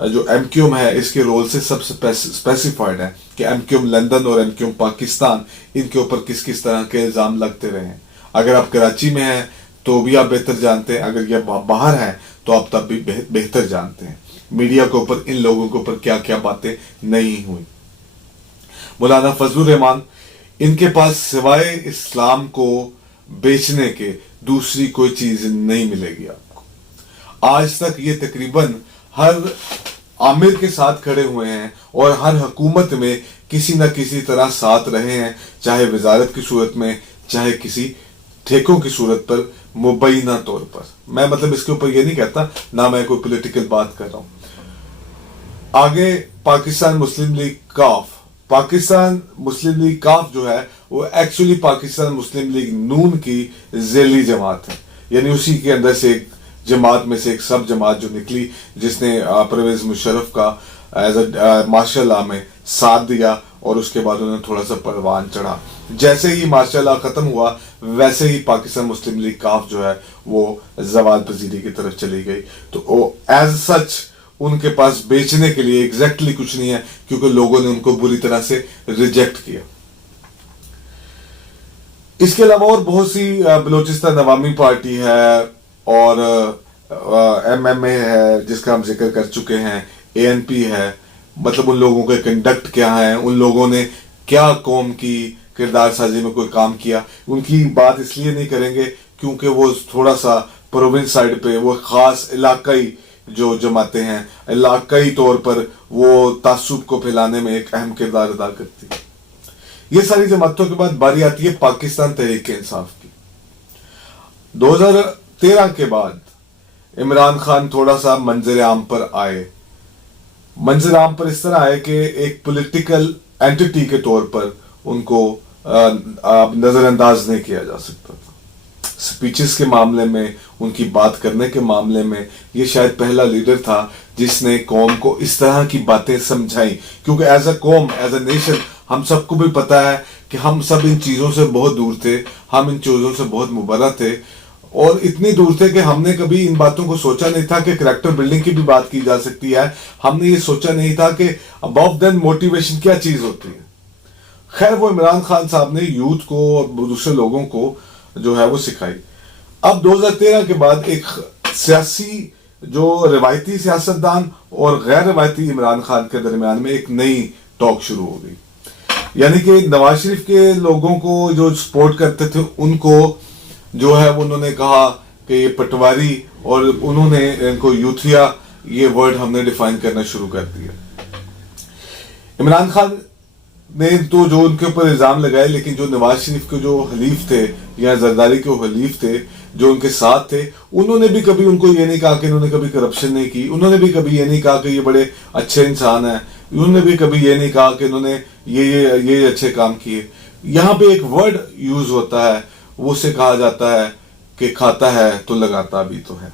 جو M Q M ہے اس کے رول سے سب سے اسپیسیفائڈ ہے کہ ایم کیو ایم لندن اور ایم کیو ایم پاکستان ان کے اوپر کس کس طرح کے الزام لگتے رہے ہیں. اگر آپ کراچی میں ہیں تو بھی آپ بہتر جانتے ہیں, اگر یہ باہر ہیں تو آپ تب بھی بہتر جانتے ہیں میڈیا کے اوپر ان لوگوں کے اوپر کیا کیا باتیں نہیں ہوئی. مولانا فضل الرحمان, ان کے پاس سوائے اسلام کو بیچنے کے دوسری کوئی چیز نہیں ملے گی آپ کو. آج تک یہ تقریباً ہر عامر کے ساتھ کھڑے ہوئے ہیں اور ہر حکومت میں کسی نہ کسی طرح ساتھ رہے ہیں, چاہے وزارت کی صورت میں چاہے کسی ٹھیکوں کی صورت پر مبینہ طور پر. میں مطلب اس کے اوپر یہ نہیں کہتا, نہ میں کوئی پولیٹیکل بات کر رہا ہوں. آگے پاکستان مسلم لیگ کاف. پاکستان مسلم لیگ کاف جو ہے وہ ایکچولی پاکستان مسلم لیگ نون کی ذیلی جماعت ہے, یعنی اسی کے اندر سے ایک جماعت میں سے ایک سب جماعت جو نکلی جس نے پرویز مشرف کا مارشل لاء میں ساتھ دیا اور اس کے بعد انہوں نے تھوڑا سا پروان چڑھا. جیسے ہی مارشل لاء ختم ہوا ویسے ہی پاکستان مسلم لیگ کاف جو ہے وہ زوال پذیری کی طرف چلی گئی. تو ایز سچ ان کے پاس بیچنے کے لیے ایگزیکٹلی کچھ نہیں ہے کیونکہ لوگوں نے ان کو بری طرح سے ریجیکٹ کیا. اس کے علاوہ اور بہت سی بلوچستان عوامی پارٹی ہے اور ایم ایم اے ہے جس کا ہم ذکر کر چکے ہیں, اے این پی ہے. مطلب ان لوگوں کے کنڈکٹ کیا ہے, ان لوگوں نے کیا قوم کی کردار سازی میں کوئی کام کیا. ان کی بات اس لیے نہیں کریں گے کیونکہ وہ تھوڑا سا پروونس سائڈ پہ وہ خاص علاقائی جو جماعتیں ہیں علاقائی طور پر وہ تعصب کو پھیلانے میں ایک اہم کردار ادا کرتی ہے. یہ ساری جماعتوں کے بعد باری آتی ہے پاکستان تحریک انصاف کی. 2013 کے بعد عمران خان تھوڑا سا منظر عام پر آئے. منظر عام پر اس طرح آئے کہ ایک پولیٹیکل اینٹی کے طور پر ان کو نظر انداز نہیں کیا جا سکتا تھا. سپیچز کے معاملے میں, ان کی بات کرنے کے معاملے میں یہ شاید پہلا لیڈر تھا جس نے قوم کو اس طرح کی باتیں سمجھائیں, کیونکہ ایز اے قوم ایز اے نیشن ہم سب کو بھی پتا ہے کہ ہم سب ان چیزوں سے بہت دور تھے, ہم ان چیزوں سے بہت مبرہ تھے اور اتنی دور تھے کہ ہم نے کبھی ان باتوں کو سوچا نہیں تھا کہ کریکٹر بلڈنگ کی بھی بات کی جا سکتی ہے. ہم نے یہ سوچا نہیں تھا کہ اباؤ دین موٹیویشن کیا چیز ہوتی ہے. خیر وہ عمران خان صاحب نے یوتھ کو اور دوسرے لوگوں کو جو ہے وہ سکھائی. اب 2013 کے بعد ایک سیاسی جو روایتی سیاستدان اور غیر روایتی عمران خان کے درمیان میں ایک نئی ٹاک شروع ہو گئی. یعنی کہ نواز شریف کے لوگوں کو جو سپورٹ کرتے تھے ان کو جو ہے انہوں نے کہا کہ یہ پٹواری, اور انہوں نے ان کو یوتھیا یہ ورڈ ہم نے ڈیفائن کرنا شروع کر دیا. عمران خان نے تو جو ان کے اوپر الزام لگائے, لیکن جو نواز شریف کے جو حلیف تھے یا زرداری کے حلیف تھے جو ان کے ساتھ تھے, انہوں نے بھی کبھی ان کو یہ نہیں کہا کہ انہوں نے کبھی کرپشن نہیں کی, انہوں نے بھی کبھی یہ نہیں کہا کہ یہ بڑے اچھے انسان ہیں, انہوں نے بھی کبھی یہ نہیں کہا کہ انہوں نے یہ اچھے کام کیے. یہاں پہ ایک ورڈ یوز ہوتا ہے, وہ سے کہا جاتا ہے کہ کھاتا ہے تو لگاتا بھی تو ہے.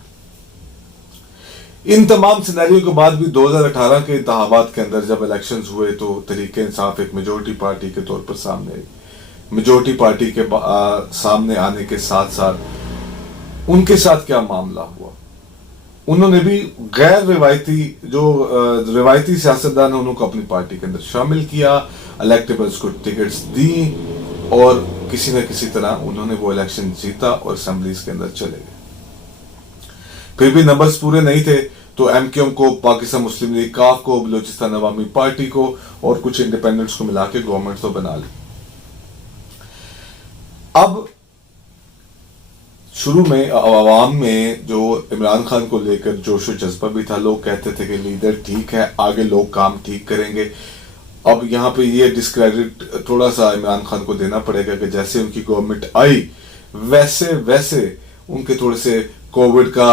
ان تمام سیناریوں کے بعد بھی 2018 کے انتخابات کے اندر جب الیکشنز ہوئے تو تحریک انصاف ایک میجورٹی پارٹی کے طور پر سامنے آئی. میجورٹی پارٹی کے سامنے آنے کے ساتھ ساتھ ان کے ساتھ کیا معاملہ ہوا, انہوں نے بھی غیر روایتی جو روایتی سیاستدان ہیں انہوں کو اپنی پارٹی کے اندر شامل کیا, الیکٹیبلز کو ٹکٹس دی اور کسی نہ کسی طرح انہوں نے وہ الیکشن جیتا اور اسمبلیز کے اندر چلے گئے. پھر بھی نمبرز پورے نہیں تھے تو ایم کیو ایم کو, پاکستان مسلم لیگ کاف کو, بلوچستان عوامی پارٹی کو اور کچھ انڈیپینڈنٹس کو ملا کے گورنمنٹ تو بنا لی. اب شروع میں عوام میں جو عمران خان کو لے کر جوش و جذبہ بھی تھا, لوگ کہتے تھے کہ لیڈر ٹھیک ہے, آگے لوگ کام ٹھیک کریں گے. اب یہاں پہ یہ ڈسکریڈٹ تھوڑا سا عمران خان کو دینا پڑے گا کہ جیسے ان کی گورنمنٹ آئی ویسے ان کے تھوڑے سے کووڈ کا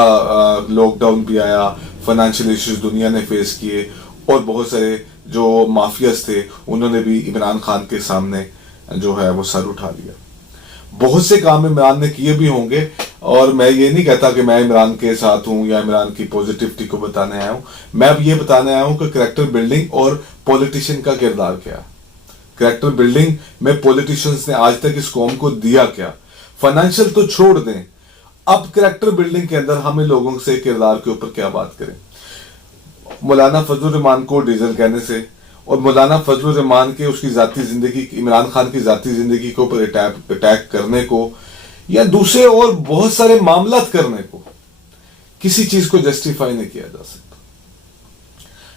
لاک ڈاؤن بھی آیا, فائنینشیل ایشوز دنیا نے فیس کیے اور بہت سارے جو مافیاز تھے انہوں نے بھی عمران خان کے سامنے جو ہے وہ سر اٹھا لیا. بہت سے کام عمران نے کیے بھی ہوں گے اور میں یہ نہیں کہتا کہ میں عمران کے ساتھ ہوں یا عمران کی پوزیٹیوٹی کو بتانے آیا ہوں. میں اب یہ بتانے آیا ہوں کہ کریکٹر بلڈنگ اور پولیٹیشین کا کردار کیا. کریکٹر بلڈنگ میں پولیٹیشنز نے آج تک اس قوم کو دیا کیا. فائنینشیل تو چھوڑ دیں, اب کریکٹر بلڈنگ کے اندر ہمیں لوگوں سے کردار کے اوپر کیا بات کریں. مولانا فضل الرحمان کو ڈیزل کہنے سے اور مولانا فضل الرحمان کے اس کی ذاتی زندگی عمران خان کی ذاتی زندگی کے اوپر اٹیک کرنے کو یا دوسرے اور بہت سارے معاملات کرنے کو کسی چیز کو جسٹیفائی نہیں کیا جا سکتا.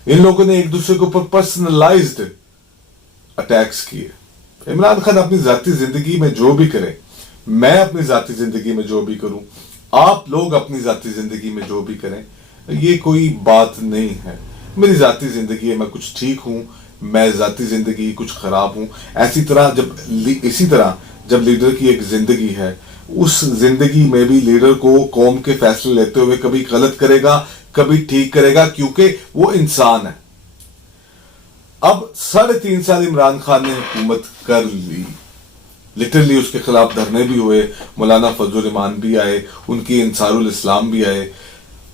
ان لوگوں نے ایک دوسرے کے اوپر پرسنلائزڈ اٹیکس کیے. عمران خان اپنی ذاتی زندگی میں جو بھی کرے, میں اپنی ذاتی زندگی میں جو بھی کروں, آپ لوگ اپنی ذاتی زندگی میں جو بھی کریں, یہ کوئی بات نہیں ہے. میری ذاتی زندگی ہے, میں کچھ ٹھیک ہوں, میں ذاتی زندگی کچھ خراب ہوں. اسی طرح جب لیڈر کی ایک زندگی ہے, اس زندگی میں بھی لیڈر کو قوم کے فیصلے لیتے ہوئے کبھی غلط کرے گا, کبھی ٹھیک کرے گا, کیونکہ وہ انسان ہے. اب 3.5 سال عمران خان نے حکومت کر لی, لٹرلی اس کے خلاف دھرنے بھی ہوئے, مولانا فضل الرحمان بھی آئے, ان کی انصار الاسلام بھی آئے,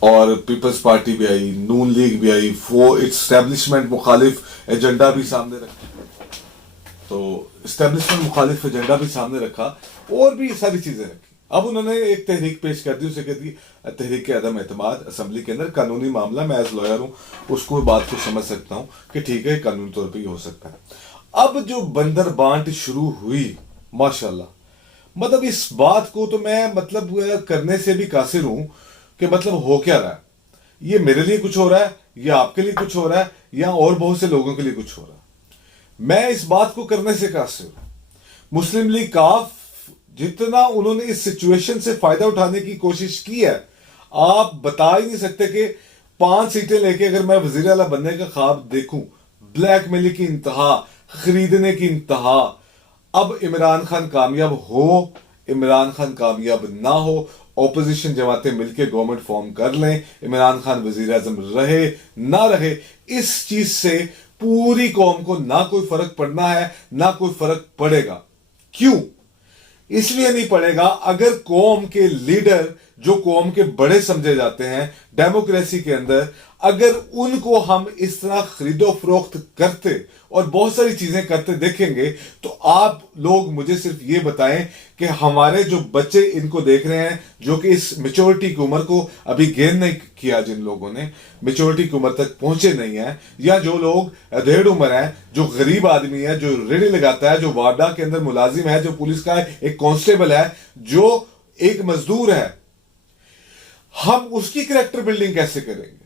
اور پیپلز پارٹی بھی آئی, نون لیگ بھی آئی, وہ اسٹیبلشمنٹ مخالف ایجنڈا بھی سامنے رکھا, اور بھی ساری چیزیں رکھی. اب انہوں نے ایک تحریک پیش کر دی, اسے کہہ دی تحریک عدم اعتماد اسمبلی کے اندر. قانونی معاملہ, میں ایز لائر ہوں, اس کو بات کو سمجھ سکتا ہوں کہ ٹھیک ہے, قانونی طور پہ یہ ہو سکتا ہے. اب جو بندر بانٹ شروع ہوئی, ماشاءاللہ, مطلب اس بات کو تو میں کرنے سے بھی قاصر ہوں کہ ہو کیا رہا ہے. یہ میرے لیے کچھ ہو رہا ہے, یا آپ کے لیے کچھ ہو رہا ہے, یا اور بہت سے لوگوں کے لیے کچھ ہو رہا ہے. میں اس بات کو کرنے سے قاصر ہوں. مسلم لیگ کاف جتنا انہوں نے اس سچویشن سے فائدہ اٹھانے کی کوشش کی ہے, آپ بتا ہی نہیں سکتے کہ 5 سیٹیں لے کے اگر میں وزیر اعلیٰ بننے کا خواب دیکھوں, بلیک میل کی انتہا, خریدنے کی انتہا. اب عمران خان کامیاب ہو, عمران خان کامیاب نہ ہو, اپوزیشن جماعتیں مل کے گورنمنٹ فارم کر لیں, عمران خان وزیر اعظم رہے نہ رہے, اس چیز سے پوری قوم کو نہ کوئی فرق پڑنا ہے, نہ کوئی فرق پڑے گا. کیوں؟ اس لیے نہیں پڑے گا اگر قوم کے لیڈر جو قوم کے بڑے سمجھے جاتے ہیں ڈیموکریسی کے اندر, اگر ان کو ہم اس طرح خرید و فروخت کرتے اور بہت ساری چیزیں کرتے دیکھیں گے, تو آپ لوگ مجھے صرف یہ بتائیں کہ ہمارے جو بچے ان کو دیکھ رہے ہیں, جو کہ اس میچورٹی کی عمر کو ابھی گین نہیں کیا, جن لوگوں نے میچورٹی کی عمر تک پہنچے نہیں ہیں, یا جو لوگ ادھیڑ عمر ہیں, جو غریب آدمی ہے, جو ریڑھی لگاتا ہے, جو وارڈا کے اندر ملازم ہے, جو پولیس کا ایک کانسٹیبل ہے, جو ایک مزدور ہے, ہم اس کی کریکٹر بلڈنگ کیسے کریں گے؟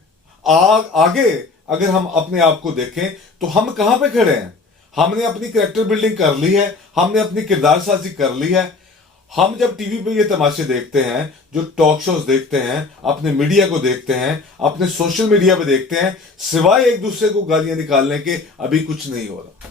آگے اگر ہم اپنے آپ کو دیکھیں تو ہم کہاں پہ کھڑے ہیں؟ ہم نے اپنی کریکٹر بلڈنگ کر لی ہے, ہم نے اپنی کردار سازی کر لی ہے. ہم جب ٹی وی پہ یہ تماشے دیکھتے ہیں, جو ٹاک شوز دیکھتے ہیں, اپنے میڈیا کو دیکھتے ہیں, اپنے سوشل میڈیا پہ دیکھتے ہیں, سوائے ایک دوسرے کو گالیاں نکالنے کے ابھی کچھ نہیں ہو رہا.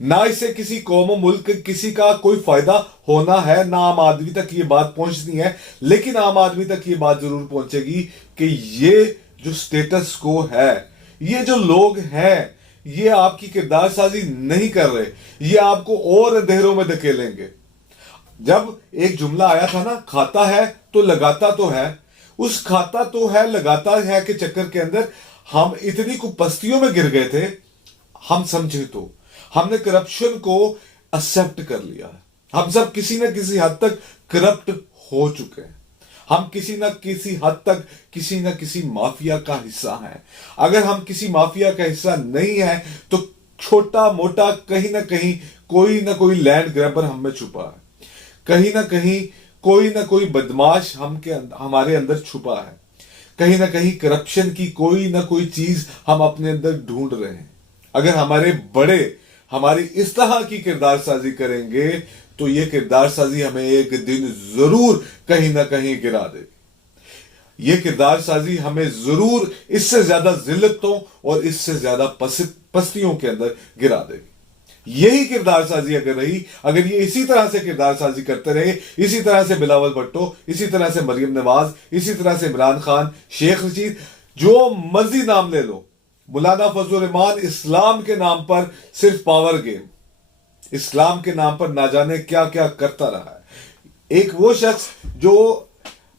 نہ اس سے کسی قوم و ملک کسی کا کوئی فائدہ ہونا ہے, نہ عام آدمی تک یہ بات پہنچنی ہے. لیکن عام آدمی تک یہ بات ضرور پہنچے گی کہ یہ جو سٹیٹس کو ہے, یہ جو لوگ ہیں, یہ آپ کی کردار سازی نہیں کر رہے, یہ آپ کو اور اندھیروں میں دھکیلیں گے. جب ایک جملہ آیا تھا نا, کھاتا ہے تو لگاتا تو ہے, اس کھاتا تو ہے لگاتا ہے کے چکر کے اندر ہم اتنی کو پستیوں میں گر گئے تھے. ہم سمجھے تو ہم نے کرپشن کو ایکسپٹ کر لیا ہے. ہم سب کسی نہ کسی حد تک کرپٹ ہو چکے ہیں. ہم کسی نہ کسی حد تک کسی نہ کسی مافیا کا حصہ ہیں. اگر ہم کسی مافیا کا حصہ نہیں ہیں تو چھوٹا موٹا کہیں نہ کوئی لینڈ گریبر ہم میں چھپا ہے, کہیں نہ کوئی بدماش ہمارے اندر چھپا ہے, کہیں نہ کہیں کرپشن کی کوئی نہ کوئی چیز ہم اپنے اندر ڈھونڈ رہے ہیں. اگر ہمارے بڑے ہماری اس طرح کی کردار سازی کریں گے تو یہ کردار سازی ہمیں ایک دن ضرور کہیں نہ کہیں گرا دے گی. یہ کردار سازی ہمیں ضرور اس سے زیادہ ذلتوں اور اس سے زیادہ پستیوں کے اندر گرا دے گی. یہی کردار سازی اگر رہی, اگر یہ اسی طرح سے کردار سازی کرتے رہے, اسی طرح سے بلاول بھٹو, اسی طرح سے مریم نواز, اسی طرح سے عمران خان, شیخ رشید, جو مرضی نام لے لو, مولانا فضل الرحمان اسلام کے نام پر صرف پاور گیم, اسلام کے نام پر نہ جانے کیا کیا کرتا رہا ہے. ایک وہ شخص جو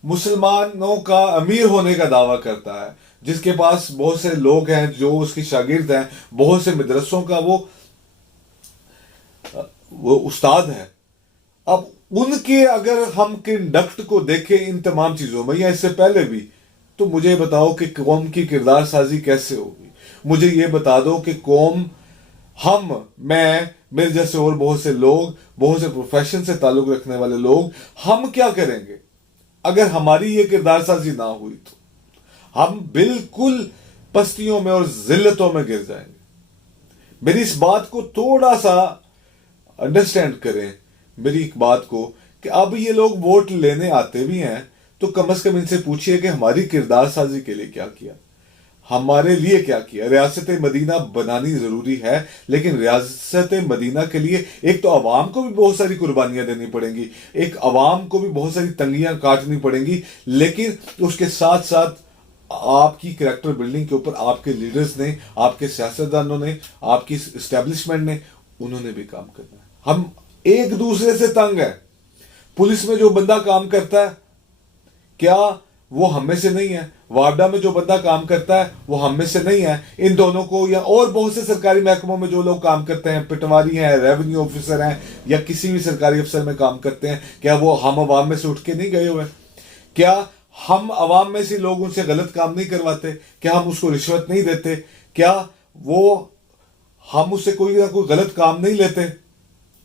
مسلمانوں کا امیر ہونے کا دعویٰ کرتا ہے, جس کے پاس بہت سے لوگ ہیں جو اس کی شاگرد ہیں, بہت سے مدرسوں کا وہ استاد ہے. اب ان کے اگر ہم کنڈکٹ کو دیکھیں ان تمام چیزوں میں, یا اس سے پہلے بھی, تو مجھے بتاؤ کہ قوم کی کردار سازی کیسے ہوگی. مجھے یہ بتا دو کہ قوم، ہم، میں، میرے جیسے اور بہت سے لوگ، بہت سے پروفیشن سے تعلق رکھنے والے لوگ، ہم کیا کریں گے اگر ہماری یہ کردار سازی نہ ہوئی؟ تو ہم بالکل پستیوں میں اور ذلتوں میں گر جائیں گے. میری اس بات کو تھوڑا سا انڈرسٹینڈ کریں، میری ایک بات کو، کہ اب یہ لوگ ووٹ لینے آتے بھی ہیں تو کم از کم ان سے پوچھئے کہ ہماری کردار سازی کے لیے کیا کیا، ہمارے لیے کیا کیا. ریاست مدینہ بنانی ضروری ہے، لیکن ریاست مدینہ کے لیے ایک تو عوام کو بھی بہت ساری قربانیاں دینی پڑیں گی، ایک عوام کو بھی بہت ساری تنگیاں کاٹنی پڑیں گی، لیکن اس کے ساتھ ساتھ آپ کی کریکٹر بلڈنگ کے اوپر آپ کے لیڈرز نے، آپ کے سیاستدانوں نے، آپ کی اسٹیبلشمنٹ نے، انہوں نے بھی کام کرنا ہے. ہم ایک دوسرے سے تنگ ہیں. پولیس میں جو بندہ کام کرتا ہے کیا وہ ہم میں سے نہیں ہے؟ وابڈا میں جو بندہ کام کرتا ہے وہ ہم میں سے نہیں ہے؟ ان دونوں کو، یا اور بہت سے سرکاری محکموں میں جو لوگ کام کرتے ہیں، پٹواری ہیں، ریونیو آفیسر ہیں، یا کسی بھی سرکاری افسر میں کام کرتے ہیں، کیا وہ ہم عوام میں سے اٹھ کے نہیں گئے ہوئے؟ کیا ہم عوام میں سے لوگ ان سے غلط کام نہیں کرواتے؟ کیا ہم اس کو رشوت نہیں دیتے؟ کیا وہ ہم اس سے کوئی نہ کوئی غلط کام نہیں لیتے؟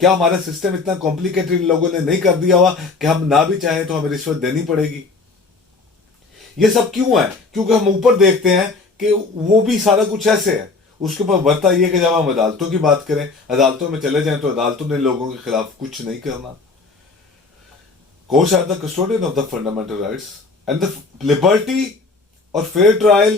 کیا ہمارا سسٹم اتنا کمپلیکیٹڈ لوگوں نے نہیں کر دیا ہوا کہ ہم نہ بھی چاہیں تو ہمیں رشوت دینی پڑے گی؟ یہ سب کیوں ہے؟ کیونکہ ہم اوپر دیکھتے ہیں کہ وہ بھی سارا کچھ ایسے ہے. اس کے اوپر ورتا یہ کہ جب ہم عدالتوں کی بات کریں، عدالتوں میں چلے جائیں تو عدالتوں نے لوگوں کے خلاف کچھ نہیں کرنا. Courts are the custodian of the fundamental rights and the liberty اور فیئر ٹرائل،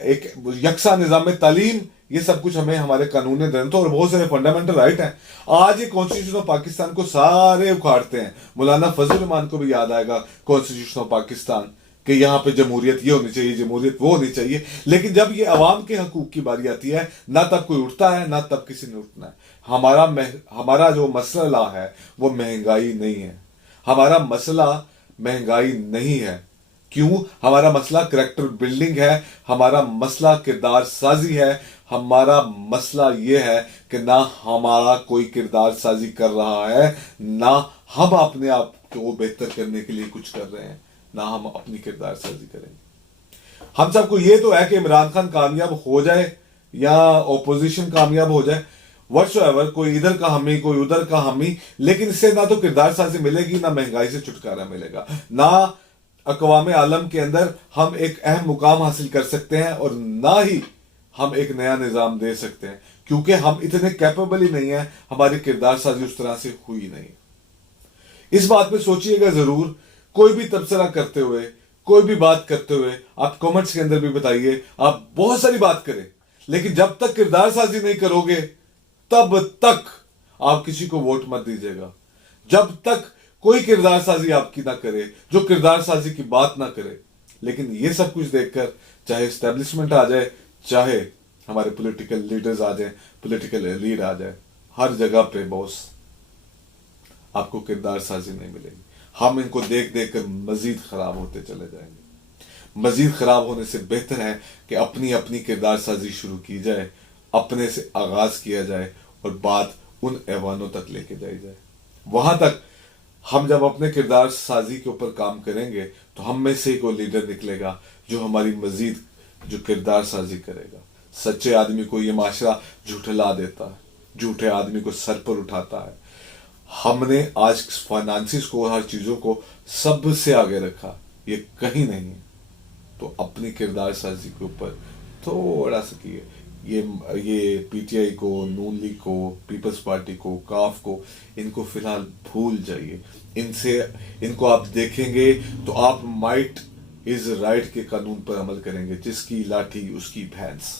ایک یکساں نظام تعلیم، یہ سب کچھ ہمیں ہمارے قانون نے دینا. تو اور بہت سارے فنڈامنٹل رائٹ ہیں. آج یہ کانسٹیٹیوشن آف پاکستان کو سارے اکھاڑتے ہیں. مولانا فضل الرحمان کو بھی یاد آئے گا کانسٹیٹیوشن آف پاکستان کہ یہاں پہ جمہوریت یہ ہونی چاہیے، جمہوریت وہ ہونی چاہیے. لیکن جب یہ عوام کے حقوق کی باری آتی ہے، نہ تب کوئی اٹھتا ہے، نہ تب کسی نے اٹھنا ہے. ہمارا جو مسئلہ ہے وہ مہنگائی نہیں ہے. ہمارا مسئلہ مہنگائی نہیں ہے. کیوں؟ ہمارا مسئلہ کریکٹر بلڈنگ ہے، ہمارا مسئلہ کردار سازی ہے. ہمارا مسئلہ یہ ہے کہ نہ ہمارا کوئی کردار سازی کر رہا ہے، نہ ہم اپنے آپ کو بہتر کرنے کے لیے کچھ کر رہے ہیں، نہ ہم اپنی کردار سازی کریں گے. ہم سب کو یہ تو ہے کہ عمران خان کامیاب ہو جائے یا اپوزیشن کامیاب ہو جائے، وٹس ایور، کوئی ادھر کا حامی کوئی ادھر کا حامی، لیکن اس سے نہ تو کردار سازی ملے گی، نہ مہنگائی سے چھٹکارا ملے گا، نہ اقوام عالم کے اندر ہم ایک اہم مقام حاصل کر سکتے ہیں، اور نہ ہی ہم ایک نیا نظام دے سکتے ہیں، کیونکہ ہم اتنے کیپیبل ہی نہیں ہیں. ہماری کردار سازی اس طرح سے ہوئی نہیں. اس بات پہ سوچئے گا ضرور. کوئی بھی تبصرہ کرتے ہوئے، کوئی بھی بات کرتے ہوئے، آپ کمنٹس کے اندر بھی بتائیے. آپ بہت ساری بات کریں، لیکن جب تک کردار سازی نہیں کرو گے تب تک آپ کسی کو ووٹ مت دیجیے گا. جب تک کوئی کردار سازی آپ کی نہ کرے، جو کردار سازی کی بات نہ کرے. لیکن یہ سب کچھ دیکھ کر چاہے اسٹیبلشمنٹ آ جائے، چاہے ہمارے پولیٹیکل لیڈرز آ جائیں، پولیٹیکل ایلیٹ آ جائے، ہر جگہ پہ باس آپ کو کردار سازی نہیں ملے گی. ہم ان کو دیکھ دیکھ کر مزید خراب ہوتے چلے جائیں گے. مزید خراب ہونے سے بہتر ہے کہ اپنی اپنی کردار سازی شروع کی جائے، اپنے سے آغاز کیا جائے، اور بات ان ایوانوں تک لے کے جائی جائے. وہاں تک ہم جب اپنے کردار سازی کے اوپر کام کریں گے تو ہم میں سے ہی کوئی لیڈر نکلے گا جو ہماری مزید جو کردار سازی کرے گا. سچے آدمی کو یہ معاشرہ جھوٹلا دیتا ہے، جھوٹے آدمی کو سر پر اٹھاتا ہے. ہم نے آج فائنانسز کو، ہر چیزوں کو سب سے آگے رکھا، یہ کہیں نہیں ہے. تو اپنی کردار سازی کے اوپر تھوڑا سا کیے. یہ پی ٹی آئی کو، نون لیگ کو، پیپلز پارٹی کو، کاف کو، ان کو فی الحال بھول جائیے. ان کو آپ دیکھیں گے تو آپ مائٹ از رائٹ کے قانون پر عمل کریں گے. جس کی لاٹھی اس کی بھینس.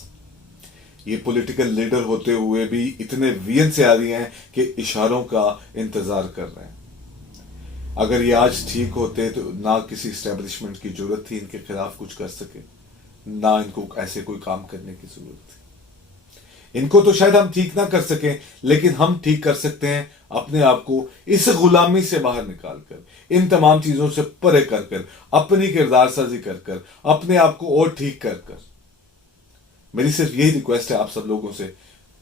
یہ پولیٹیکل لیڈر ہوتے ہوئے بھی اتنے وین سے آ رہی ہیں کہ اشاروں کا انتظار کر رہے ہیں. اگر یہ آج ٹھیک ہوتے تو نہ کسی اسٹیبلشمنٹ کی ضرورت تھی ان کے خلاف کچھ کر سکے، نہ ان کو ایسے کوئی کام کرنے کی ضرورت تھی. ان کو تو شاید ہم ٹھیک نہ کر سکیں، لیکن ہم ٹھیک کر سکتے ہیں اپنے آپ کو اس غلامی سے باہر نکال کر، ان تمام چیزوں سے پرے کر کر، اپنی کردار سازی کر کر، اپنے آپ کو اور ٹھیک کر کر. میری صرف یہی ریکویسٹ ہے آپ سب لوگوں سے،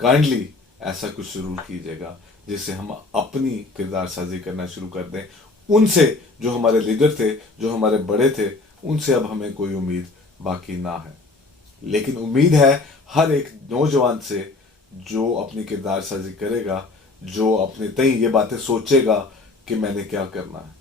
کائنڈلی ایسا کچھ ضرور کیجیے گا جس سے ہم اپنی کردار سازی کرنا شروع کر دیں. ان سے جو ہمارے لیڈر تھے، جو ہمارے بڑے تھے، ان سے اب ہمیں کوئی امید باقی نہ ہے. لیکن امید ہے ہر ایک نوجوان سے جو اپنی کردار سازی کرے گا, جو اپنے تئیں یہ باتیں سوچے گا کہ میں نے کیا کرنا ہے.